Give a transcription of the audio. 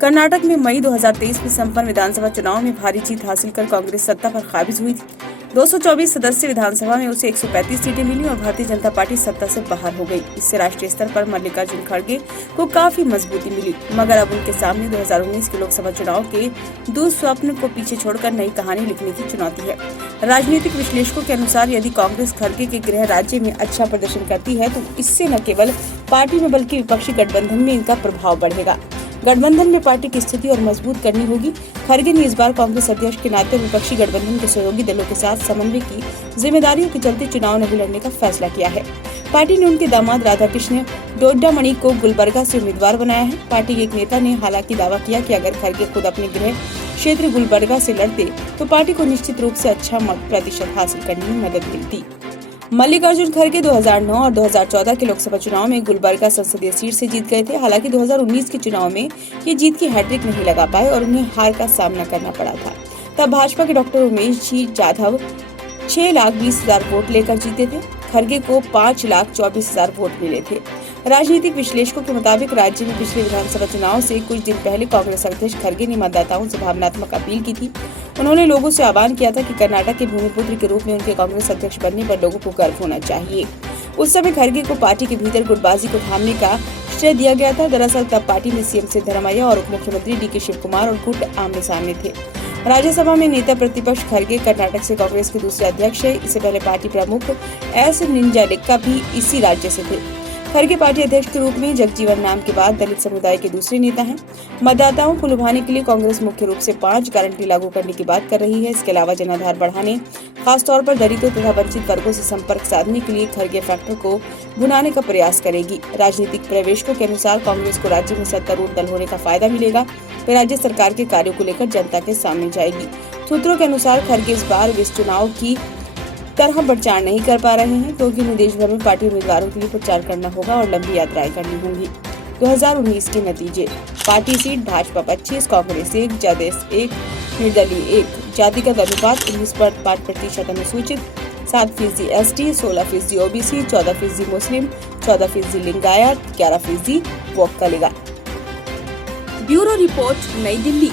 कर्नाटक में मई 2023 में संपन्न विधानसभा चुनाव में भारी जीत हासिल कर कांग्रेस सत्ता पर काबिज हुई थी। 224 सदस्य विधानसभा में उसे 135 सीटें मिली और भारतीय जनता पार्टी सत्ता से बाहर हो गई। इससे राष्ट्रीय स्तर पर मल्लिकार्जुन खड़गे को काफी मजबूती मिली, मगर अब उनके सामने 2019 के लोकसभा चुनाव के दुस्वप्न को पीछे छोड़कर नई कहानी लिखने की चुनौती है। राजनीतिक विश्लेषकों के अनुसार यदि कांग्रेस खड़गे के गृह राज्य में अच्छा प्रदर्शन करती है तो इससे न केवल पार्टी में बल्कि विपक्षी गठबंधन में इनका प्रभाव बढ़ेगा। गठबंधन में पार्टी की स्थिति और मजबूत करनी होगी। खड़गे ने इस बार कांग्रेस अध्यक्ष के नाते विपक्षी गठबंधन के सहयोगी दलों के साथ समन्वय की जिम्मेदारियों के चलते चुनाव नहीं लड़ने का फैसला किया है। पार्टी ने उनके दामाद राधाकृष्ण डोड्डामणि को गुलबर्गा से उम्मीदवार बनाया है। पार्टी के एक नेता ने हालांकि दावा किया कि अगर खड़गे खुद अपने गृह क्षेत्र गुलबर्गा से लड़ते तो पार्टी को निश्चित रूप से अच्छा मत प्रतिशत हासिल करने में मदद मिलती। मल्लिकार्जुन खड़गे 2009 और 2014 के लोकसभा चुनाव में गुलबर्गा संसदीय सीट से जीत गए थे। हालांकि 2019 के चुनाव में ये जीत की हैट्रिक नहीं लगा पाए और उन्हें हार का सामना करना पड़ा था। तब भाजपा के डॉक्टर उमेश जी जाधव 6,20,000 वोट लेकर जीते थे। खड़गे को 5,24,000 वोट मिले थे। राजनीतिक विश्लेषकों के मुताबिक राज्य में पिछले विधानसभा चुनाव से कुछ दिन पहले कांग्रेस अध्यक्ष खड़गे ने मतदाताओं से भावनात्मक अपील की थी। उन्होंने लोगों से आह्वान किया था कि कर्नाटक के भूमिपुत्र के रूप में उनके कांग्रेस अध्यक्ष बनने पर लोगों को गर्व होना चाहिए। उस समय खड़गे को पार्टी के भीतर गुटबाजी को थामने का श्रेय दिया गया था। दरअसल तब पार्टी में सीएम सिद्धरामैया और उप मुख्यमंत्री डीके शिवकुमार और गुट आमने सामने थे। राज्यसभा में नेता प्रतिपक्ष खड़गे कर्नाटक से कांग्रेस के दूसरे अध्यक्ष है। इससे पहले पार्टी प्रमुख एस निंजालेक्का भी इसी राज्य से थे। खड़गे पार्टी अध्यक्ष के रूप में जगजीवन राम के बाद दलित समुदाय के दूसरे नेता हैं। मतदाताओं को लुभाने के लिए कांग्रेस मुख्य रूप से 5 गारंटी लागू करने की बात कर रही है। इसके अलावा जनाधार बढ़ाने, खासतौर पर दलितों तथा वंचित वर्गों से संपर्क साधने के लिए खड़गे फैक्टर को भुनाने का प्रयास करेगी। राजनीतिक प्रवेशकों के अनुसार कांग्रेस को राज्य में सत्तारूढ़ दल होने का फायदा मिलेगा। वे राज्य सरकार के कार्यों को लेकर जनता के सामने जाएगी। सूत्रों के अनुसार खड़गे इस बार इस चुनाव की तरह प्रचार नहीं कर पा रहे हैं क्योंकि उन्हें देश भर में पार्टी उम्मीदवारों के लिए प्रचार करना होगा और लंबी यात्राएं करनी होंगी। 2019 के नतीजे: पार्टी सीट भाजपा 25, कांग्रेस 1, जदयू 1, निर्दलीय 1। जातिगत अनुपात 19% अनुसूचित, 7% एसटी, 16% ओबीसी, 14% मुस्लिम, 14% लिंगायत, 11% वोकलिगा। ब्यूरो रिपोर्ट, नई दिल्ली।